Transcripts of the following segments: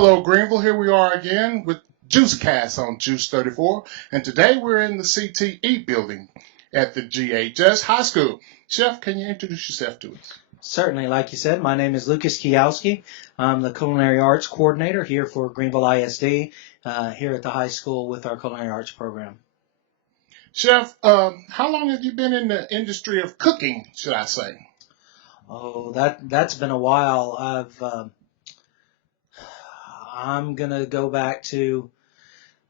Hello, Greenville. Here we are again with Juice Cast on Juice 34. And today we're in the CTE building at the GHS High School. Chef, can you introduce yourself to us? Certainly, like you said, my name is Lucas Kiowski. I'm the Culinary Arts Coordinator here for Greenville ISD, here at the high school with our Culinary Arts program. Chef, how long have you been in the industry of cooking, should I say? Oh, that's been a while. I'm gonna go back to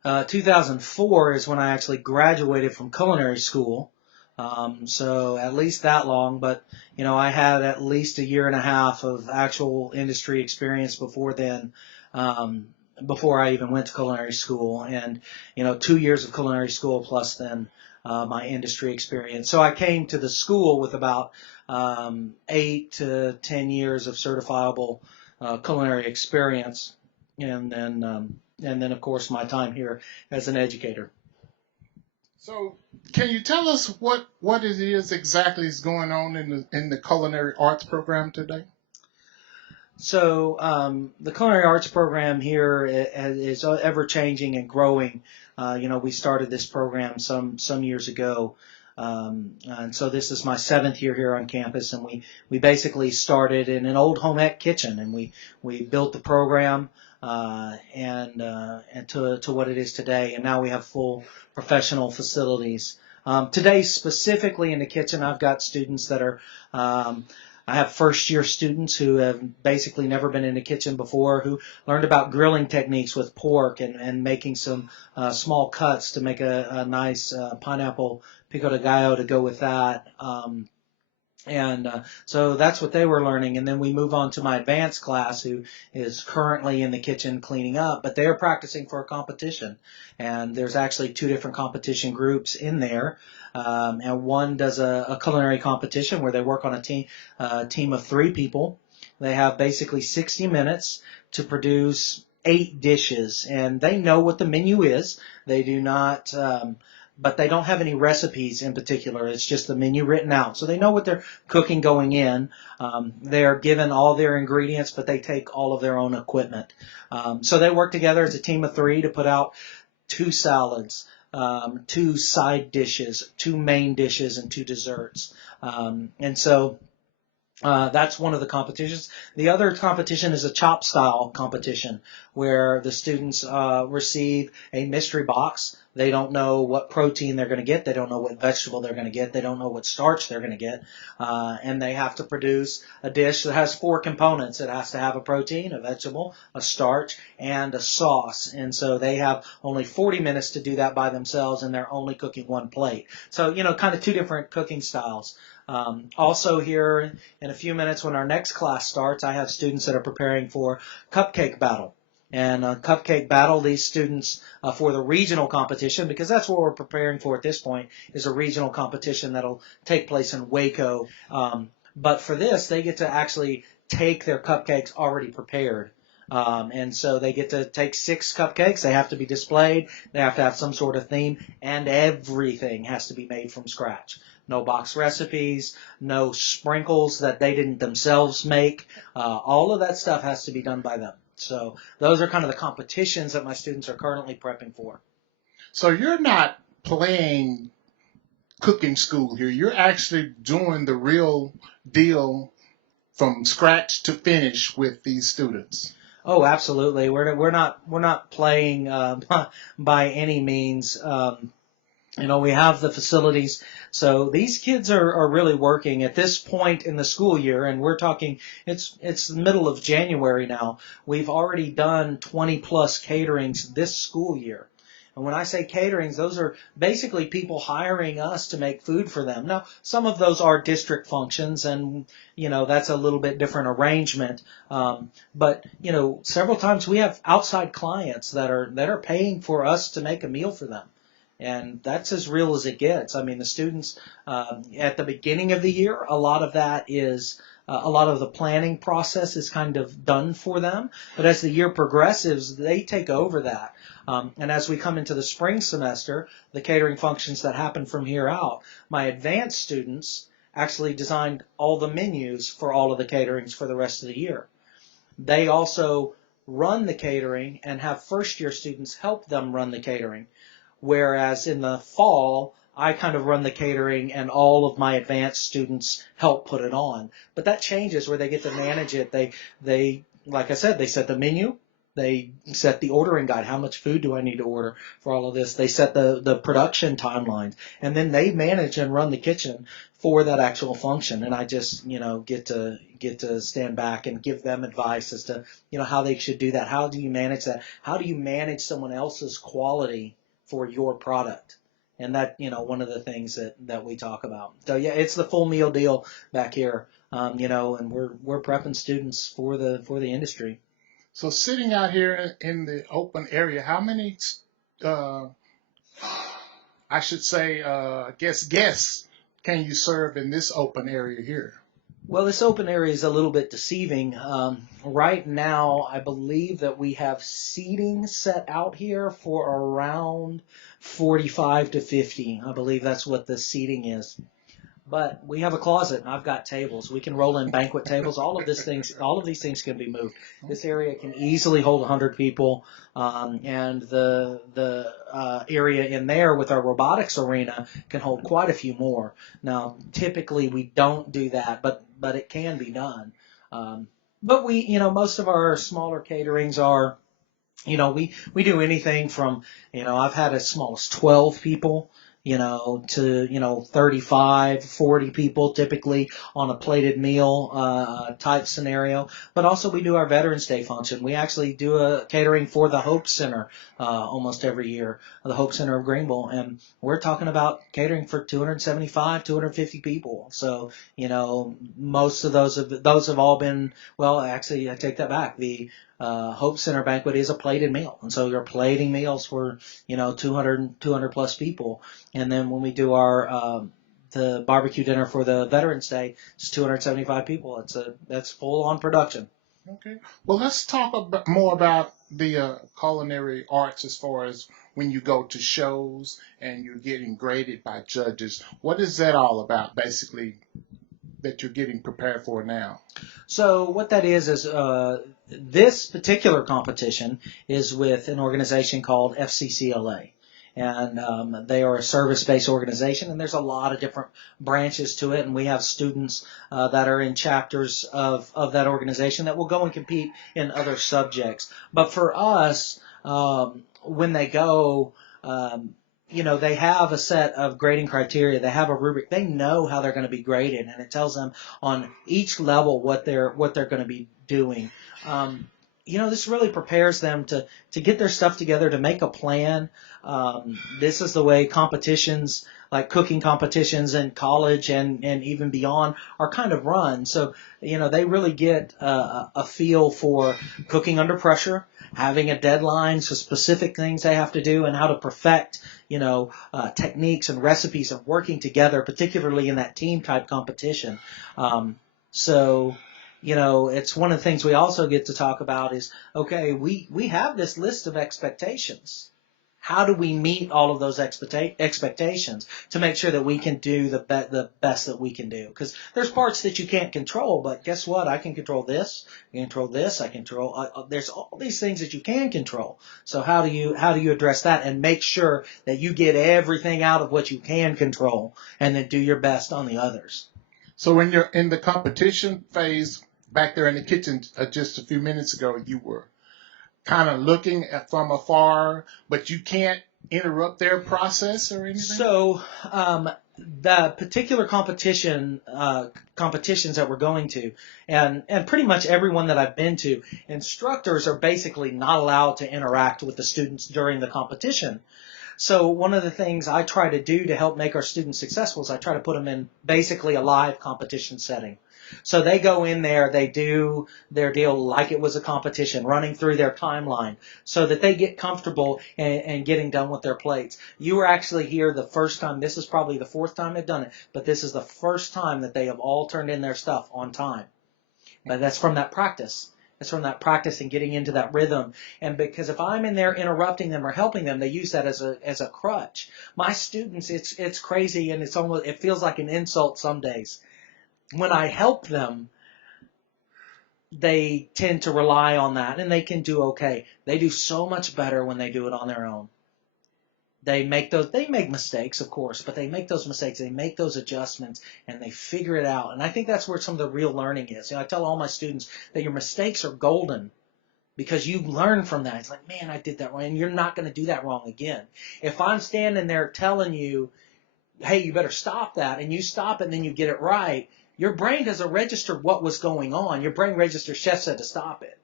2004 is when I actually graduated from culinary school. So at least that long, but I had at least a year and a half of actual industry experience before then, before I even went to culinary school, and 2 years of culinary school plus then my industry experience. So I came to the school with about 8 to 10 years of certifiable culinary experience, and then of course my time here as an educator. So, can you tell us what it is exactly is going on in the culinary arts program today? So the culinary arts program here is ever changing and growing. We started this program some years ago, and so this is my 7th year here on campus. And we basically started in an old home ec kitchen, and we built the program and to what it is today. And now we have full professional facilities. Today, specifically in the kitchen, I've got students that are. I have first-year students who have basically never been in the kitchen before, who learned about grilling techniques with pork and making some small cuts to make a nice pineapple pico de gallo to go with that. So that's what they were learning. And then we move on to my advanced class, who is currently in the kitchen cleaning up, but they're practicing for a competition. And there's actually 2 different competition groups in there. And one does a culinary competition where they work on a team of 3 people. They have basically 60 minutes to produce 8 dishes, and they know what the menu is. They do not, but they don't have any recipes in particular. It's just the menu written out. So they know what they're cooking going in. They're given all their ingredients, but they take all of their own equipment. So they work together as a team of 3 to put out 2 salads, 2 side dishes, 2 main dishes, and 2 desserts. And so that's one of the competitions. The other competition is a chop style competition where the students receive a mystery box. They don't know what protein they're going to get. They don't know what vegetable they're going to get. They don't know what starch they're going to get. And they have to produce a dish that has 4 components. It has to have a protein, a vegetable, a starch, and a sauce. And so they have only 40 minutes to do that by themselves, and they're only cooking 1 plate. So, kind of 2 different cooking styles. Also here in a few minutes when our next class starts, I have students that are preparing for cupcake battle. And cupcake battle, these students for the regional competition, because that's what we're preparing for at this point, is a regional competition that'll take place in Waco. But for this, they get to actually take their cupcakes already prepared. And so they get to take 6 cupcakes. They have to be displayed. They have to have some sort of theme, and everything has to be made from scratch. No box recipes, no sprinkles that they didn't themselves make. All of that stuff has to be done by them. So those are kind of the competitions that my students are currently prepping for. So you're not playing cooking school here. You're actually doing the real deal from scratch to finish with these students. Oh, absolutely. We're not playing by any means. We have the facilities. So these kids are really working at this point in the school year, and we're talking, it's the middle of January now. We've already done 20 plus caterings this school year. And when I say caterings, those are basically people hiring us to make food for them. Now, some of those are district functions, and, that's a little bit different arrangement. But several times we have outside clients that are paying for us to make a meal for them. And that's as real as it gets. I mean, the students, at the beginning of the year, a lot of the planning process is kind of done for them. But as the year progresses, they take over that. And as we come into the spring semester, the catering functions that happen from here out, my advanced students actually designed all the menus for all of the caterings for the rest of the year. They also run the catering and have first-year students help them run the catering. Whereas in the fall, I kind of run the catering and all of my advanced students help put it on. But that changes where they get to manage it. They, like I said, they set the menu. They set the ordering guide. How much food do I need to order for all of this? They set the production timelines, and then they manage and run the kitchen for that actual function. And I just, get to stand back and give them advice as to, how they should do that. How do you manage that? How do you manage someone else's quality for your product? And that, one of the things that we talk about. So yeah, it's the full meal deal back here. And we're prepping students for the industry. So sitting out here in the open area, how many, I should say, guests can you serve in this open area here? Well, this open area is a little bit deceiving. Right now, I believe that we have seating set out here for around 45 to 50. I believe that's what the seating is. But we have a closet, and I've got tables. We can roll in banquet tables. All of these things can be moved. This area can easily hold 100 people, and the area in there with our robotics arena can hold quite a few more. Now, typically we don't do that, but it can be done. But we, most of our smaller caterings are, we do anything from, I've had as small as 12 people. To 35, 40 people typically on a plated meal type scenario. But also we do our Veterans Day function. We actually do a catering for the Hope Center almost every year, the Hope Center of Greenville, and we're talking about catering for 275, 250 people. So most of those have all been, well, actually I take that back. The Hope Center banquet is a plated meal, and so you're plating meals for 200 plus people. And then when we do our the barbecue dinner for the Veterans Day, it's 275 people. That's full on production. Okay. Well, let's talk more about the culinary arts as far as when you go to shows and you're getting graded by judges. What is that all about, basically, that you're getting prepared for now? So what that is this particular competition is with an organization called FCCLA. And they are a service-based organization, and there's a lot of different branches to it. And we have students that are in chapters of that organization that will go and compete in other subjects. But for us, when they go, they have a set of grading criteria. They have a rubric. They know how they're going to be graded, and it tells them on each level what they're going to be doing. This really prepares them to get their stuff together, to make a plan. This is the way competitions, like cooking competitions in college and even beyond, are kind of run. So, they really get a feel for cooking under pressure, having a deadline, so specific things they have to do, and how to perfect, techniques and recipes and working together, particularly in that team type competition. It's one of the things we also get to talk about is, okay, we have this list of expectations. How do we meet all of those expectations to make sure that we can do the best that we can do? Because there's parts that you can't control, but guess what? I can control this. I can control this. I control. There's all these things that you can control. So how do you address that and make sure that you get everything out of what you can control, and then do your best on the others? So when you're in the competition phase, back there in the kitchen just a few minutes ago, you were kind of looking from afar, but you can't interrupt their process or anything? So the particular competitions that we're going to, and pretty much everyone that I've been to, instructors are basically not allowed to interact with the students during the competition. So one of the things I try to do to help make our students successful is I try to put them in basically a live competition setting. So they go in there, they do their deal like it was a competition, running through their timeline so that they get comfortable and getting done with their plates. You were actually here the first time. This is probably the fourth time they've done it, but this is the first time that they have all turned in their stuff on time. But that's from that practice. It's from that practice and getting into that rhythm. And because if I'm in there interrupting them or helping them, they use that as a crutch. My students, it's crazy, and it feels like an insult some days. When I help them, they tend to rely on that, and they can do okay. They do so much better when they do it on their own. They make mistakes, of course, but they make those mistakes, they make those adjustments, and they figure it out. And I think that's where some of the real learning is. I tell all my students that your mistakes are golden because you learn from that. It's like, man, I did that wrong, and you're not going to do that wrong again. If I'm standing there telling you, hey, you better stop that, and you stop it and then you get it right, your brain doesn't register what was going on. Your brain registers, Chef said to stop it.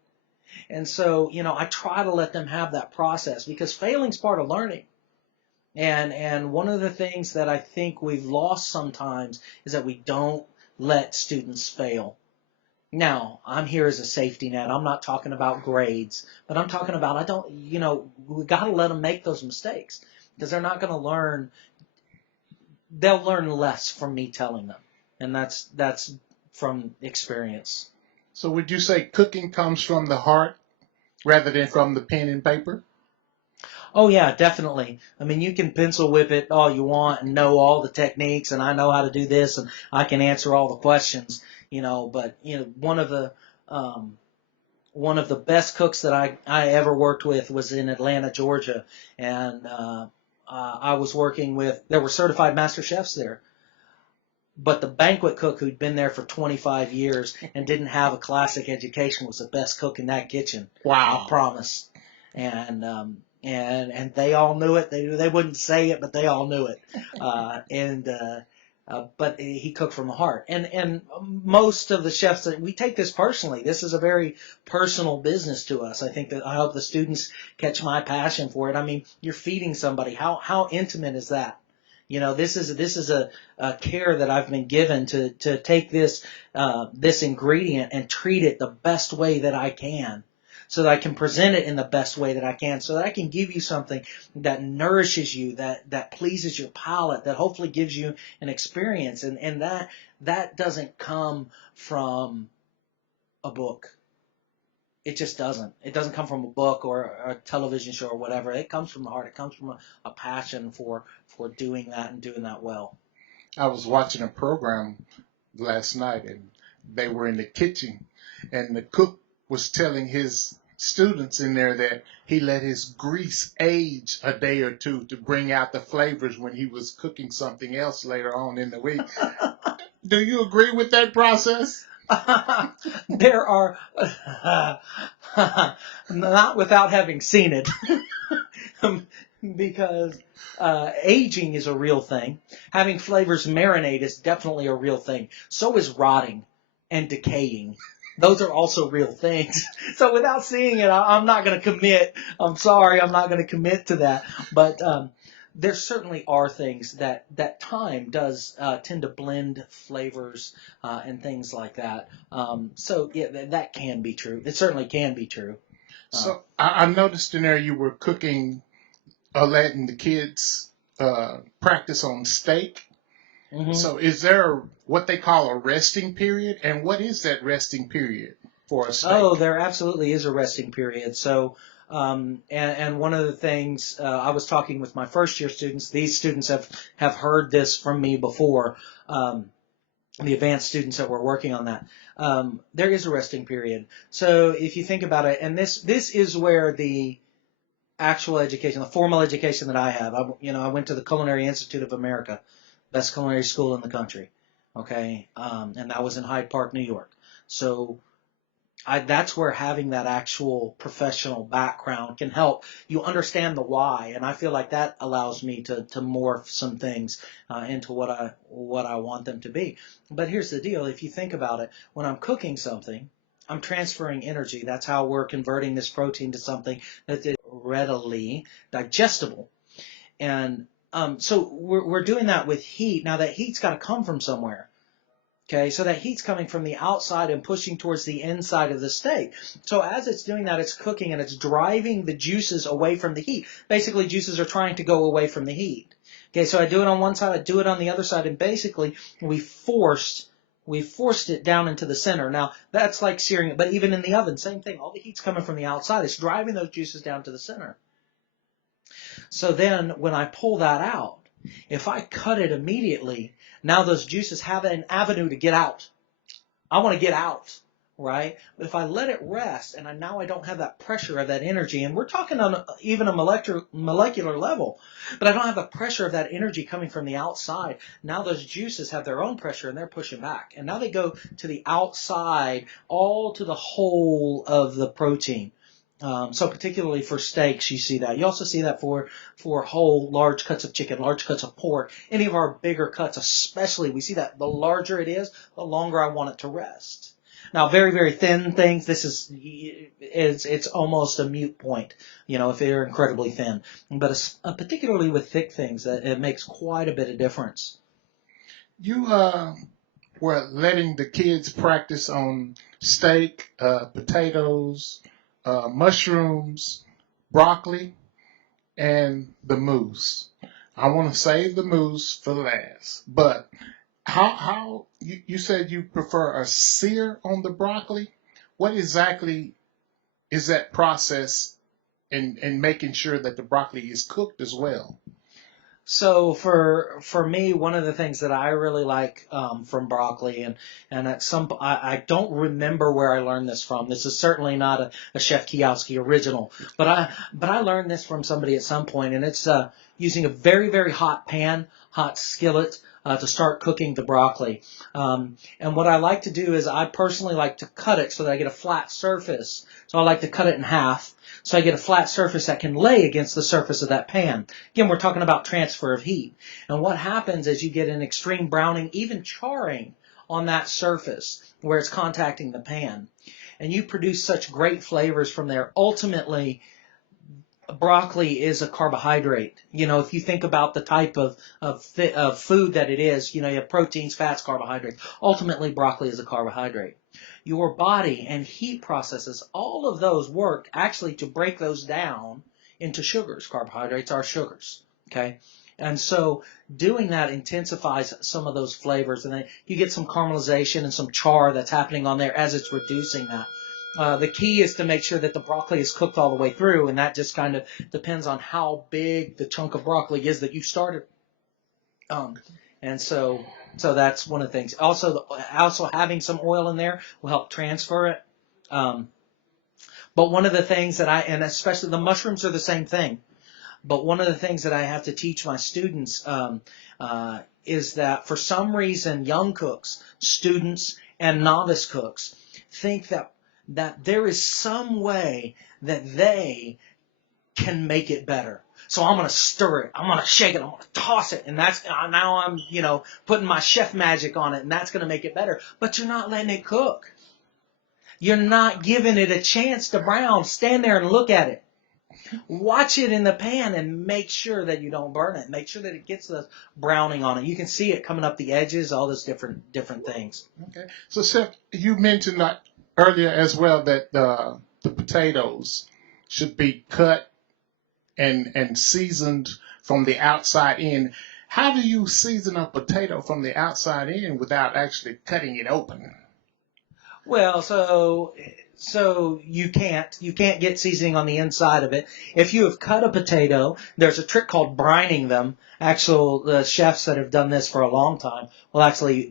And so, I try to let them have that process because failing's part of learning. And one of the things that I think we've lost sometimes is that we don't let students fail. Now, I'm here as a safety net. I'm not talking about grades, but I'm talking about we got to let them make those mistakes because they're not going to learn. They'll learn less from me telling them, and that's from experience. So would you say cooking comes from the heart rather than from the pen and paper? Oh yeah, definitely. I mean, you can pencil whip it all you want and know all the techniques, and I know how to do this, and I can answer all the questions, But one of the best cooks that I ever worked with was in Atlanta, Georgia, and I was working with. There were certified master chefs there, but the banquet cook who'd been there for 25 years and didn't have a classic education was the best cook in that kitchen. Wow. I promise. And they all knew it. They wouldn't say it, but they all knew it. But he cooked from the heart. And most of the chefs we take this personally. This is a very personal business to us. I hope the students catch my passion for it. I mean, you're feeding somebody. How intimate is that? This is a care that I've been given to take this ingredient and treat it the best way that I can, so that I can present it in the best way that I can, so that I can give you something that nourishes you, that pleases your palate, that hopefully gives you an experience, and that doesn't come from a book. It just doesn't. It doesn't come from a book or a television show or whatever. It comes from the heart. It comes from a passion for doing that and doing that well. I was watching a program last night, and they were in the kitchen, and the cook was telling his students in there that he let his grease age a day or two to bring out the flavors when he was cooking something else later on in the week. Do you agree with that process? There are, not without having seen it, because aging is a real thing. Having flavors marinate is definitely a real thing. So is rotting and decaying. Those are also real things. So without seeing it, I'm not going to commit. I'm sorry, I'm not going to commit to that. But there certainly are things that time does tend to blend flavors and things like that. So yeah, that can be true. It certainly can be true. So I noticed in there you were cooking, letting the kids practice on steak. Mm-hmm. So is there what they call a resting period? And what is that resting period for a steak? Oh, there absolutely is a resting period. So, and one of the things, I was talking with my first year students. These students have heard this from me before. The advanced students that were working on that. There is a resting period. So if you think about it, and this is where the actual education, the formal education that I have, I went to the Culinary Institute of America, best culinary school in the country. Okay. And that was in Hyde Park, New York. So that's where having that actual professional background can help you understand the why. And I feel like that allows me to morph some things into what I want them to be. But here's the deal. If you think about it, when I'm cooking something, I'm transferring energy. That's how we're converting this protein to something that is readily digestible. And so we're doing that with heat. Now that heat's got to come from somewhere. Okay, so that heat's coming from the outside and pushing towards the inside of the steak. So as it's doing that, it's cooking and it's driving the juices away from the heat. Basically, juices are trying to go away from the heat. Okay, so I do it on one side, I do it on the other side, and basically we forced it down into the center. Now, that's like searing it, but even in the oven, same thing. All the heat's coming from the outside. It's driving those juices down to the center. So then when I pull that out, if I cut it immediately, now those juices have an avenue to get out. I want to get out. right? But if I let it rest and now I don't have that pressure of that energy, and we're talking on even a molecular level, but I don't have the pressure of that energy coming from the outside. Now those juices have their own pressure and they're pushing back. And now they go to the outside, all to the whole of the protein. So particularly for steaks, you see that. You also see that for whole large cuts of chicken, large cuts of pork, any of our bigger cuts especially. We see that the larger it is, the longer I want it to rest. Now, very, very thin things, it's almost a mute point, if they're incredibly thin. But particularly with thick things, it makes quite a bit of difference. You were letting the kids practice on steak, potatoes, mushrooms, broccoli, and the mousse. I want to save the mousse for last, but how you said you prefer a sear on the broccoli? What exactly is that process in making sure that the broccoli is cooked as well? So for me, one of the things that I really like from broccoli, and I don't remember where I learned this from. This is certainly not a Chef Kioski original, but I learned this from somebody at some point, and it's using a very, very hot pan, hot skillet to start cooking the broccoli. And what I like to do is I personally like to cut it so that I get a flat surface. So I like to cut it in half so I get a flat surface that can lay against the surface of that pan. Again, we're talking about transfer of heat. And what happens is you get an extreme browning, even charring on that surface where it's contacting the pan. And you produce such great flavors from there. Ultimately, broccoli is a carbohydrate. If you think about the type of food that it is, you have proteins, fats, carbohydrates. Ultimately, broccoli is a carbohydrate. Your body and heat processes, all of those work actually to break those down into sugars. Carbohydrates are sugars. Okay. And so doing that intensifies some of those flavors, and then you get some caramelization and some char that's happening on there as it's reducing that. The key is to make sure that the broccoli is cooked all the way through, and that just kind of depends on how big the chunk of broccoli is that you started. And so that's one of the things. Also having some oil in there will help transfer it. But one of the things and especially the mushrooms are the same thing. But one of the things that I have to teach my students is that for some reason, young cooks, students, and novice cooks think that there is some way that they can make it better. So I'm going to stir it. I'm going to shake it. I'm going to toss it. And now I'm, putting my chef magic on it, and that's going to make it better. But you're not letting it cook. You're not giving it a chance to brown. Stand there and look at it. Watch it in the pan and make sure that you don't burn it. Make sure that it gets the browning on it. You can see it coming up the edges, all those different things. Okay. So, Chef, you mentioned that earlier as well that the potatoes should be cut and seasoned from the outside in. How do you season a potato from the outside in without actually cutting it open? Well, so you can't get seasoning on the inside of it. If you have cut a potato, there's a trick called brining them. The chefs that have done this for a long time will actually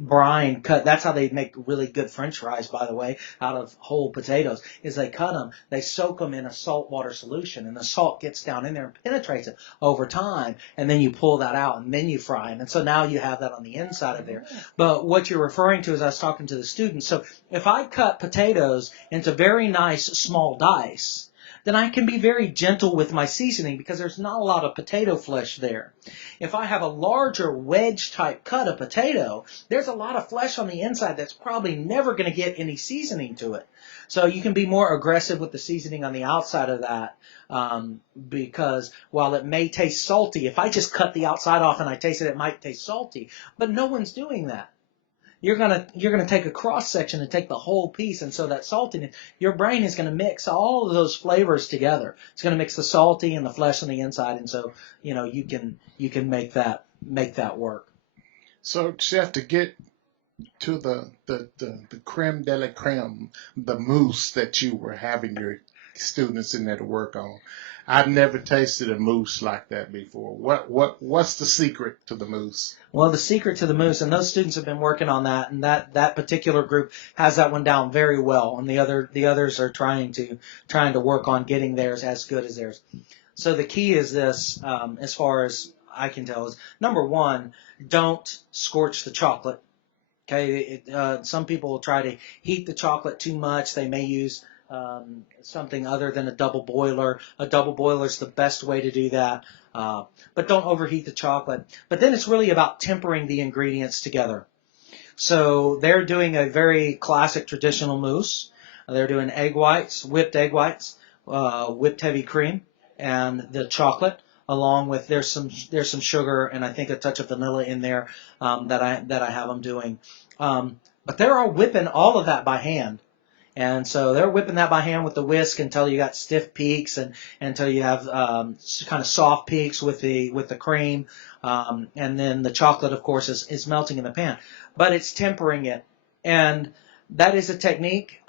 cut. That's how they make really good French fries, by the way, out of whole potatoes, is they cut them, they soak them in a saltwater solution, and the salt gets down in there and penetrates it over time, and then you pull that out, and then you fry them. And so now you have that on the inside of there. But what you're referring to is I was talking to the students. So if I cut potatoes into very nice small dice, then I can be very gentle with my seasoning because there's not a lot of potato flesh there. If I have a larger wedge type cut of potato, there's a lot of flesh on the inside that's probably never going to get any seasoning to it. So you can be more aggressive with the seasoning on the outside of that because while it may taste salty, if I just cut the outside off and I taste it, it might taste salty. But no one's doing that. You're gonna take a cross section and take the whole piece, and so that saltiness, your brain is gonna mix all of those flavors together. It's gonna mix the salty and the flesh on the inside, and so you can make that work. So, Chef, to get to the creme de la creme, the mousse that you were having your students in there to work on. I've never tasted a mousse like that before. What's the secret to the mousse? Well, the secret to the mousse, and those students have been working on that, and that particular group has that one down very well, and the others are trying to work on getting theirs as good as theirs. So the key is this, as far as I can tell, is number one, don't scorch the chocolate. Okay, some people will try to heat the chocolate too much. They may use something other than a double boiler. A double boiler is the best way to do that. But don't overheat the chocolate. But then it's really about tempering the ingredients together. So they're doing a very classic traditional mousse. They're doing egg whites, whipped egg whites, whipped heavy cream, and the chocolate. Along with there's some sugar and I think a touch of vanilla in there that I have them doing. But they're all whipping all of that by hand. And so they're whipping that by hand with the whisk until you got stiff peaks and until you have kind of soft peaks with the cream. And then the chocolate, of course, is melting in the pan. But it's tempering it. And that is a technique.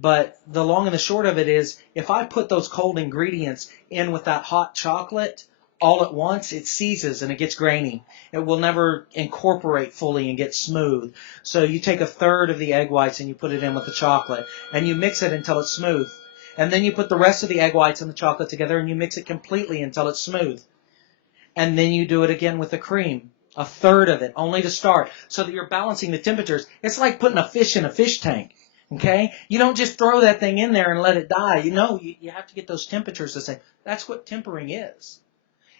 But the long and the short of it is, if I put those cold ingredients in with that hot chocolate all at once, it seizes and it gets grainy. It will never incorporate fully and get smooth. So you take a third of the egg whites and you put it in with the chocolate, and you mix it until it's smooth. And then you put the rest of the egg whites and the chocolate together and you mix it completely until it's smooth. And then you do it again with the cream. A third of it, only to start, so that you're balancing the temperatures. It's like putting a fish in a fish tank. Okay? You don't just throw that thing in there and let it die. You know, you have to get those temperatures the same. That's what tempering is.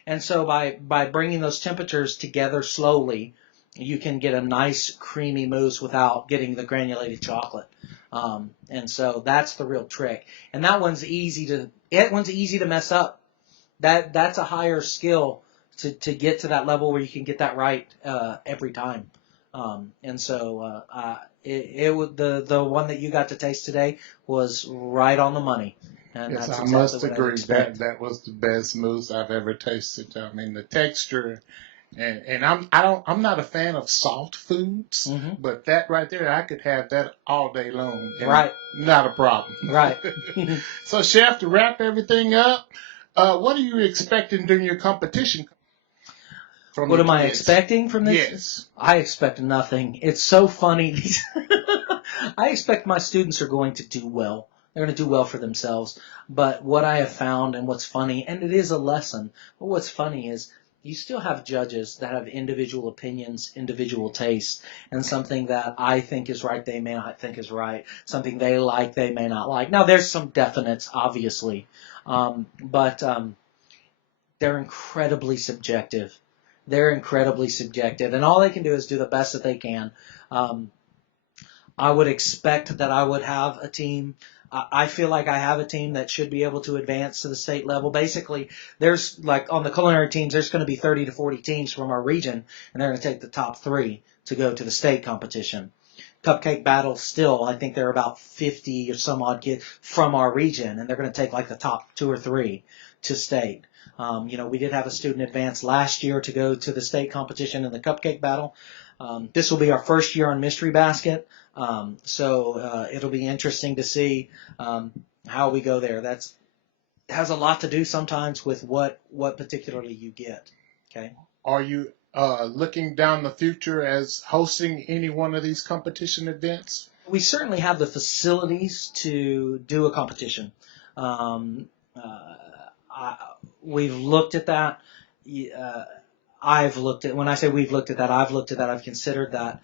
And so by bringing those temperatures together slowly, you can get a nice creamy mousse without getting the granulated chocolate. And so that's the real trick. And that one's easy to mess up. That's a higher skill to get to that level where you can get that right every time. And so the one that you got to taste today was right on the money. And yes, that's I exactly must what agree expect. that was the best mousse I've ever tasted. I mean, the texture, and I'm not a fan of salt foods, Mm-hmm. but that right there, I could have that all day long. And Right. not a problem. Right. So, Chef, to wrap everything up, what are you expecting during your competition? From What the am I kids? expecting from this? Yes. I expect nothing. It's so funny. I expect my students are going to do well. They're going to do well for themselves. But what I have found and what's funny, and it is a lesson, but what's funny is you still have judges that have individual opinions, individual tastes, and something that I think is right, they may not think is right. Something they like, they may not like. Now, there's some definites, obviously, but they're incredibly subjective. They're incredibly subjective, and all they can do is do the best that they can. I would expect that I would have a team. I feel like I have a team that should be able to advance to the state level. Basically, there's like on the culinary teams, there's going to be 30 to 40 teams from our region, and they're going to take the top 3 to go to the state competition. Cupcake battle still, I think there are about 50 or some odd kids from our region, and they're going to take like the top 2 or 3 to state. We did have a student advance last year to go to the state competition in the cupcake battle. This will be our first year on Mystery Basket, so it'll be interesting to see how we go there. That has a lot to do sometimes with what particularly you get. Okay. Are you looking down the future as hosting any one of these competition events? We certainly have the facilities to do a competition. We've looked at that. When I say we've looked at that, I've looked at that, I've considered that.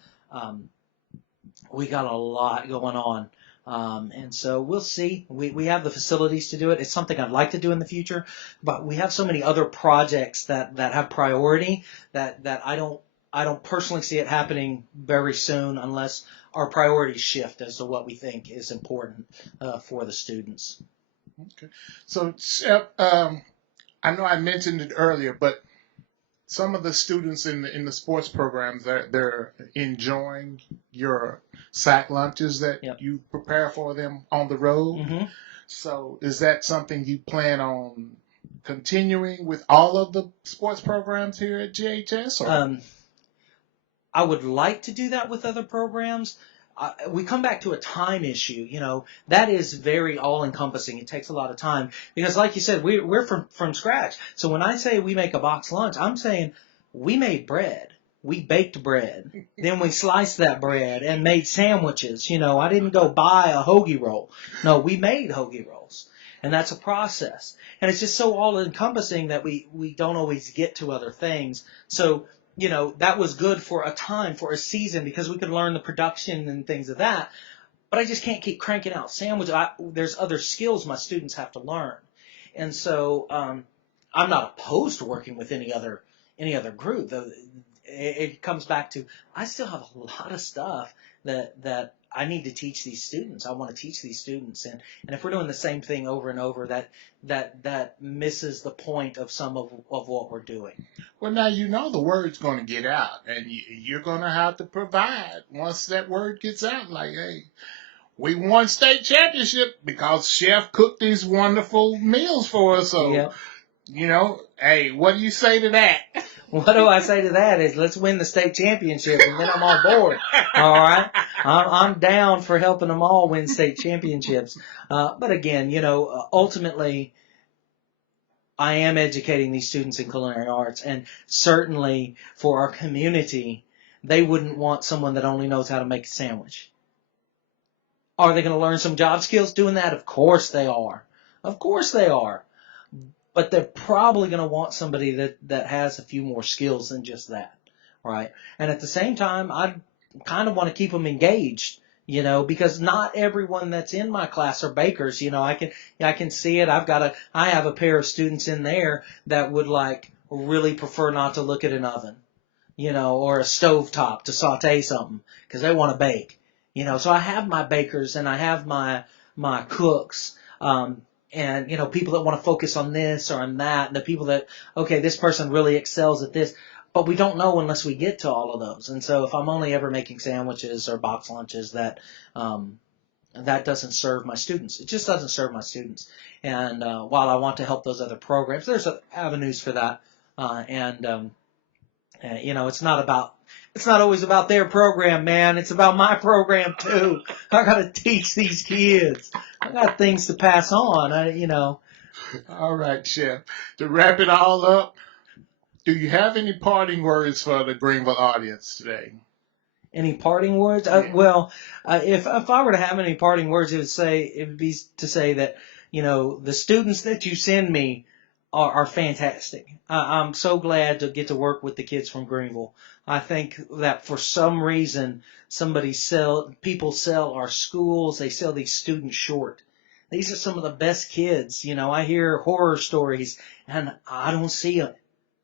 We got a lot going on. And so we'll see. We have the facilities to do it. It's something I'd like to do in the future, but we have so many other projects that have priority that I don't personally see it happening very soon unless our priorities shift as to what we think is important for the students. Okay. So, Chef, I know I mentioned it earlier, but some of the students in the sports programs, they're enjoying your sack lunches that Yep. you prepare for them on the road. Mm-hmm. So is that something you plan on continuing with all of the sports programs here at GHS? Or? I would like to do that with other programs. we come back to a time issue. That is very all-encompassing. It takes a lot of time because, like you said, we're from scratch. So when I say we make a box lunch, I'm saying we made bread. We baked bread. Then we sliced that bread and made sandwiches. I didn't go buy a hoagie roll. No, we made hoagie rolls. And that's a process. And it's just so all-encompassing that we don't always get to other things. So, that was good for a time, for a season, because we could learn the production and things of that. But I just can't keep cranking out sandwiches. There's other skills my students have to learn. And so I'm not opposed to working with any other group. It comes back to I still have a lot of stuff that I need to teach these students. I want to teach these students, and if we're doing the same thing over and over, that misses the point of some of what we're doing. Well, now the word's going to get out, and you're going to have to provide once that word gets out. Like, hey, we won state championship because Chef cooked these wonderful meals for us. So, hey, what do you say to that? What do I say to that is let's win the state championship and then I'm on board. All right. I'm down for helping them all win state championships. But again, ultimately I am educating these students in culinary arts, and certainly for our community, they wouldn't want someone that only knows how to make a sandwich. Are they going to learn some job skills doing that? Of course they are. Of course they are. But they're probably going to want somebody that has a few more skills than just that, right? And at the same time, I kind of want to keep them engaged, because not everyone that's in my class are bakers. I can see it. I have a pair of students in there that would really prefer not to look at an oven, or a stovetop to saute something because they want to bake, So I have my bakers and I have my cooks. And, people that want to focus on this or on that, and the people that, okay, this person really excels at this, but we don't know unless we get to all of those. And so if I'm only ever making sandwiches or box lunches, that doesn't serve my students. It just doesn't serve my students. And while I want to help those other programs, there's avenues for that. It's not always about their program, man. It's about my program too. I got to teach these kids. I got things to pass on. All right, Chef. To wrap it all up, do you have any parting words for the Greenville audience today? Any parting words? Yeah. If I were to have any parting words, it would be to say that the students that you send me are fantastic. I'm so glad to get to work with the kids from Greenville. I think that for some reason people sell our schools, they sell these students short. These are some of the best kids. I hear horror stories and I don't see them.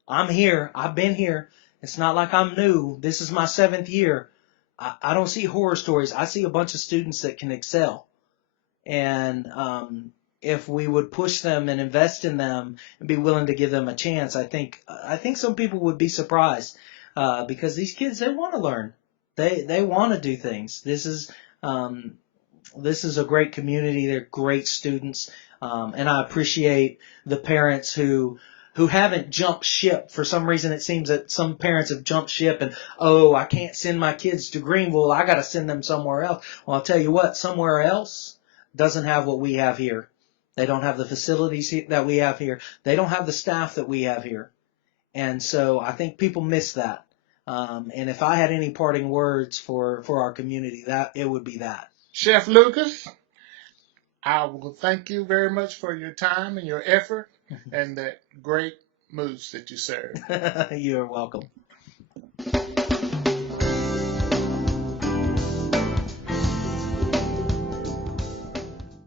I'm here. I've been here. It's not like I'm new. This is my 7th year. I don't see horror stories. I see a bunch of students that can excel. And if we would push them and invest in them and be willing to give them a chance, I think some people would be surprised because these kids, they want to learn. They want to do things. This is a great community. They're great students, and I appreciate the parents who haven't jumped ship. For some reason, it seems that some parents have jumped ship and, I can't send my kids to Greenville. I got to send them somewhere else. Well, I'll tell you what, somewhere else doesn't have what we have here. They don't have the facilities that we have here. They don't have the staff that we have here. And so I think people miss that. And if I had any parting words for our community, it would be that. Chef Lucas, I will thank you very much for your time and your effort and that great mousse that you served. You're welcome.